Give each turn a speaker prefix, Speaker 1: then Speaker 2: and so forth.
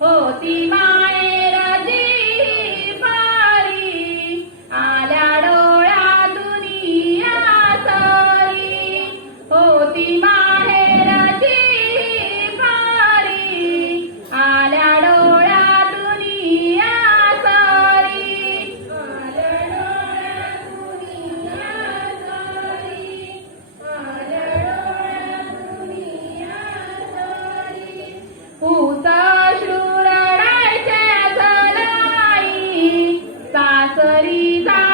Speaker 1: 好地吗？सासरी जा